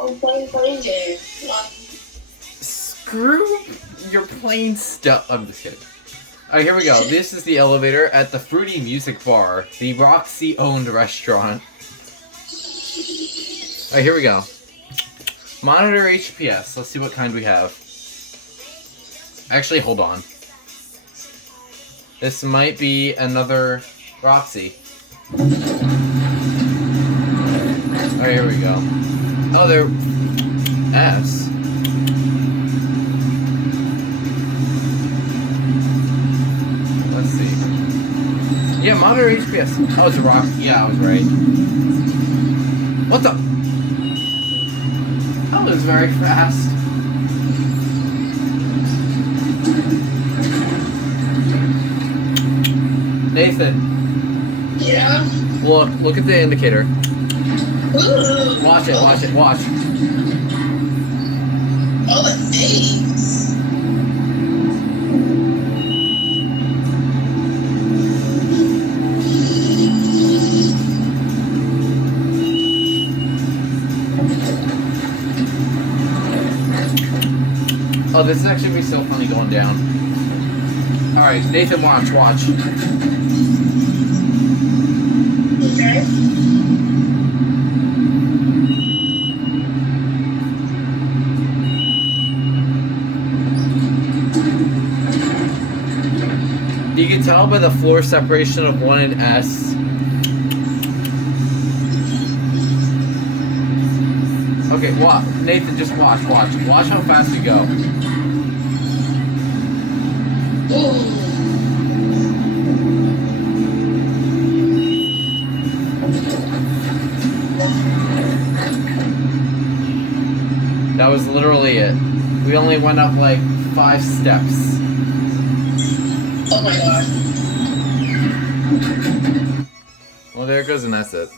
I'm playing game. Come on. Screw your plain stuff. I'm just kidding. Alright, here we go. This is the elevator at the Frutti Music Bar, the Roxy owned restaurant. Alright, here we go. Monitor HPS. Let's see what kind we have. Actually, hold on. This might be another Roxy. Alright, here we go. Oh, they're S. Let's see. Yeah, monitor HPS. Oh, it's a Roxy. Yeah, I was right. What the? That was very fast. Nathan. Yeah. Look at the indicator. Ooh. Watch it, watch it, watch. Oh, the names. Oh, this is actually gonna be so funny going down. Alright, Nathan, watch. Okay. You can tell by the floor separation of 1 and S. Okay, Nathan, just watch. Watch how fast we go. Ooh. That was literally it. We only went up like 5 steps. Oh my god. Well, there goes and that's it.